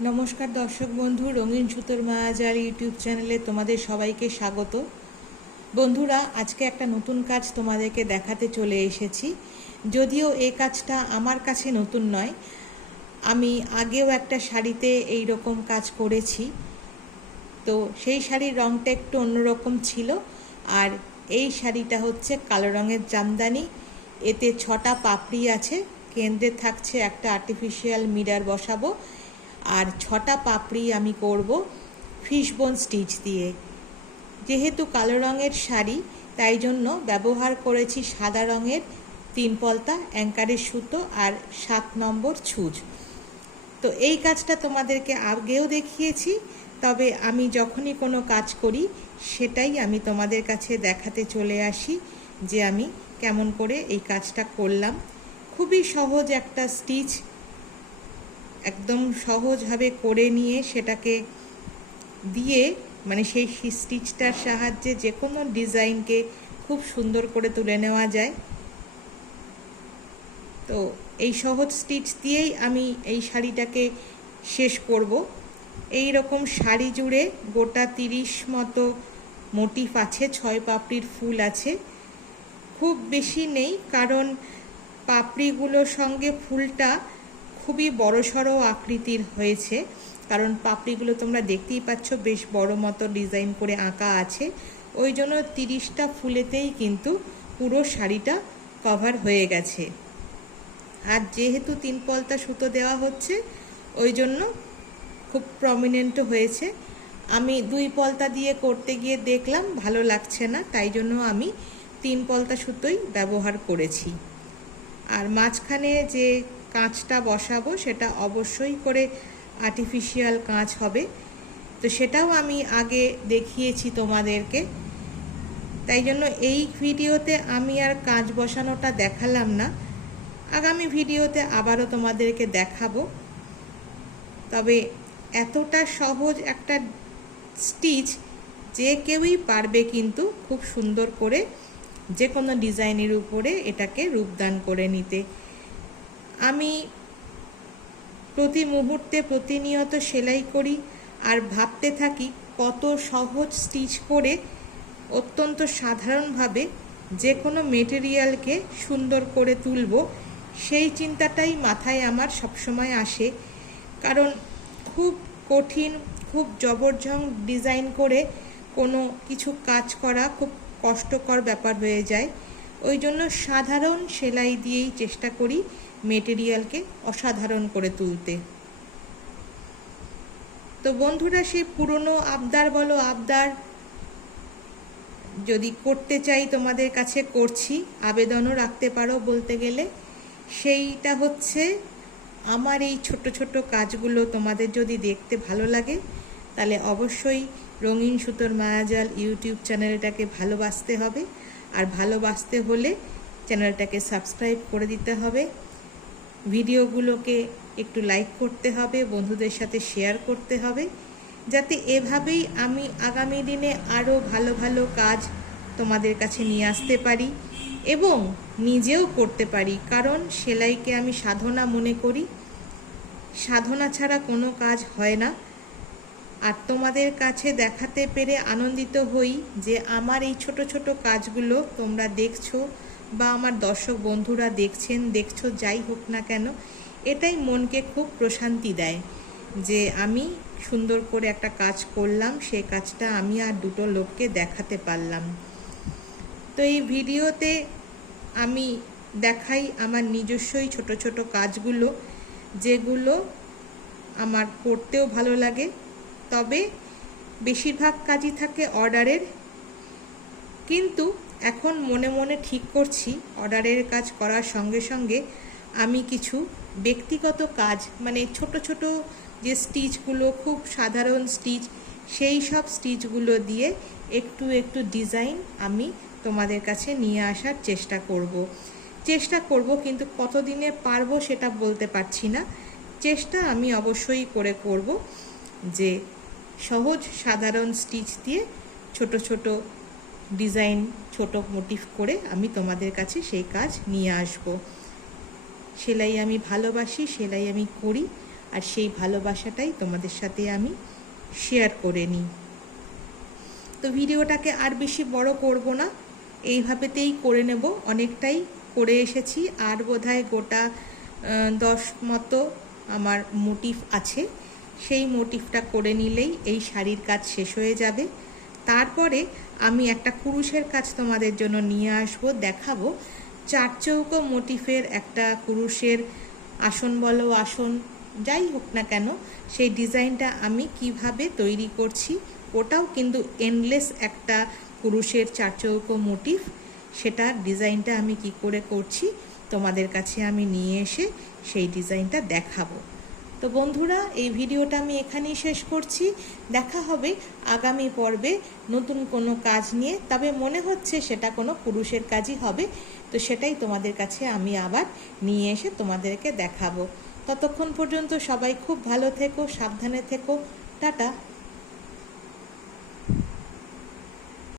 নমস্কার দর্শক বন্ধু, রঙিন সুতোর মায়াজার ইউটিউব চ্যানেলে তোমাদের সবাইকে স্বাগত। বন্ধুরা, আজকে একটা নতুন কাজ তোমাদেরকে দেখাতে চলে এসেছি। যদিও এ কাজটা আমার কাছে নতুন নয়, আমি আগেও একটা শাড়িতে এই রকম কাজ করেছি। তো সেই শাড়ির রঙটা একটু অন্যরকম ছিল, আর এই শাড়িটা হচ্ছে কালো রঙের জামদানি। এতে ছটা পাপড়ি আছে, কেন্দ্রে থাকছে একটা আর্টিফিশিয়াল মিরার বসাবো। আর ছটা পাপড়ি আমি করব ফিশবোন স্টিচ দিয়ে। যেহেতু কালো রঙের শাড়ি, তাই জন্য ব্যবহার করেছি সাদা রঙের তিন পলতা, অ্যাঙ্কারের সুতো আর সাত নম্বর ছুঁচ। তো এই কাজটা তোমাদেরকে আগেও দেখিয়েছি, তবে আমি যখনই কোনো কাজ করি, সেটাই আমি তোমাদের কাছে দেখাতে চলে আসি যে আমি কেমন করে এই কাজটা করলাম। খুবই সহজ একটা স্টিচ একদম সহজভাবে করে নিয়ে সেটাকে দিয়ে মানে সেই স্টিচটার সাহায্যে যে কোনো ডিজাইনকে খুব সুন্দর করে তুলে নেওয়া যায়। তো এই সহজ স্টিচ দিয়েই আমি এই শাড়িটাকে শেষ করব। এই রকম শাড়ি জুড়ে গোটা তিরিশ মতো মোটিফ আছে, ছয় পাপড়ির ফুল আছে। খুব বেশি নেই, কারণ পাপড়িগুলোর সঙ্গে ফুলটা খুবই বড়সড় আকৃতির হয়েছে। কারণ পাপড়িগুলো তোমরা দেখতেই পাচ্ছ, বেশ বড় মতো ডিজাইন করে আঁকা আছে। ওই জন্য তিরিশটা ফুলেতেই কিন্তু পুরো শাড়িটা কভার হয়ে গেছে। আর যেহেতু তিন পলতা সুতো দেওয়া হচ্ছে, ওই জন্য খুব প্রমিনেন্টও হয়েছে। আমি দুই পলতা দিয়ে করতে গিয়ে দেখলাম, ভালো লাগছে না, তাই জন্য আমি তিন পলতা সুতোই ব্যবহার করেছি। আর মাঝখানে যে কাঁচটা বসাবো, সেটা অবশ্যই করে আর্টিফিশিয়াল কাঁচ হবে। তো সেটাও আমি আগে দেখিয়েছি তোমাদেরকে। তাই জন্য এই ভিডিওতে আমি আর কাঁচ বসানোটা দেখালাম না। আগামী ভিডিওতে আবারও তোমাদেরকে দেখাবো। তবে এতটা সহজ একটা স্টিচ যে কেউই পারবে কিন্তু খুব সুন্দর করে যে কোনো ডিজাইনের উপরে এটাকে রূপদান করে নিতে। আমি প্রতি মুহূর্তে প্রতিনিয়ত সেলাই করি আর ভাবতে থাকি কত সহজ স্টিচ করে অত্যন্ত সাধারণভাবে যে কোনো মেটেরিয়ালকে সুন্দর করে তুলব, সেই চিন্তাটাই মাথায় আমার সবসময় আসে। কারণ খুব কঠিন, খুব জবরজং ডিজাইন করে কোনো কিছু কাজ করা খুব কষ্টকর ব্যাপার হয়ে যায়। ওই জন্য সাধারণ সেলাই দিয়েই চেষ্টা করি মেটেরিয়ালকে অসাধারণ করে তুলতে। তো বন্ধুরা সেই পুরনো আবদার বলো, আবদার যদি করতে চাই তোমাদের কাছে করছি, আবেদনও রাখতে পারো বলতে গেলে। সেইটা হচ্ছে আমার এই ছোট ছোট কাজগুলো তোমাদের যদি দেখতে ভালো লাগে, তাহলে অবশ্যই রঙিন সুতোর মায়াজাল ইউটিউব চ্যানেলটাকে ভালোবাসতে হবে। ভালোবাসতে হলে চ্যানেলটাকে সাবস্ক্রাইব করে দিতে হবে। ভিডিওগুলোকে একটু লাইক করতে হবে, বন্ধুদের সাথে শেয়ার করতে হবে, যাতে এভাবেই আমি আগামী দিনে আরও ভালো ভালো কাজ তোমাদের কাছে নিয়ে আসতে পারি এবং নিজেও করতে পারি। কারণ সেলাইকে আমি সাধনা মনে করি। সাধনা ছাড়া কোনো কাজ হয় না। আর তোমাদের কাছে দেখাতে পেরে আনন্দিত হই যে আমার এই ছোট ছোট কাজগুলো তোমরা দেখছ বা আমার দর্শক বন্ধুরা দেখছেন, দেখছ, যাই হোক না কেন, এটাই মনকে খুব প্রশান্তি দেয় যে আমি সুন্দর করে একটা কাজ করলাম সেই কাজটা আমি আর দুটো লোককে দেখাতে পারলাম। তো এই ভিডিওতে আমি দেখাই আমার নিজস্বই ছোট ছোট কাজগুলো, যেগুলো আমার করতেও ভালো লাগে তবে বেশিরভাগ কাজই থাকে অর্ডারের কিন্তু এখন মনে মনে ঠিক করছি, অর্ডারের কাজ করার সঙ্গে সঙ্গে আমি কিছু ব্যক্তিগত কাজ মানে ছোট ছোট যে স্টিচগুলো, খুব সাধারণ স্টিচ, সেই সব স্টিচগুলো দিয়ে একটু একটু ডিজাইন আমি তোমাদের কাছে নিয়ে আসার চেষ্টা করব। চেষ্টা করব, কিন্তু কতদিনে পারব সেটা বলতে পারছি না চেষ্টা আমি অবশ্যই করে করব যে সহজ সাধারণ স্টিচ দিয়ে ছোট ছোট ডিজাইন, ছোট মোটিভ করে আমি তোমাদের কাছে সেই কাজ নিয়ে আসব। সেলাই আমি ভালোবাসি, সেলাই আমি করি আর সেই ভালোবাসাটাই তোমাদের সাথে আমি শেয়ার করে নিই। তো ভিডিওটাকে আর বেশি বড় করব না, এইভাবেতেই করে নেব। অনেকটাই করে এসেছি, আর বোধহয় গোটা দশ মতো আমার মোটিভ আছে। সেই মোটিভটা করে নিলেই এই শাড়ির কাজ শেষ হয়ে যাবে। তারপরে আমি একটা কুরুশের কাজ তোমাদের জন্য নিয়ে আসব, দেখাবো। চার চৌকো মোটিফের একটা কুরুশের আসন বলো, আসন যাই হোক না কেন, সেই ডিজাইনটা আমি কীভাবে তৈরি করছি, ওটাও কিন্তু এনলেস একটা কুরুশের চার চৌকো মোটিভ সেটা ডিজাইনটা আমি কি করে করছি, তোমাদের কাছে আমি নিয়ে এসে সেই ডিজাইনটা দেখাবো। তো বন্ধুরা, এই ভিডিওটা আমি এখানেই শেষ করছি। দেখা হবে আগামী পর্বে নতুন কোনো কাজ নিয়ে। তবে মনে হচ্ছে সেটা কোনো পুরুষের কাজই হবে। তো সেটাই তোমাদের কাছে আমি আবার নিয়ে এসে তোমাদেরকে দেখাবো। ততক্ষণ পর্যন্ত সবাই খুব ভালো থেকো, সাবধানে থেকো। টাটা।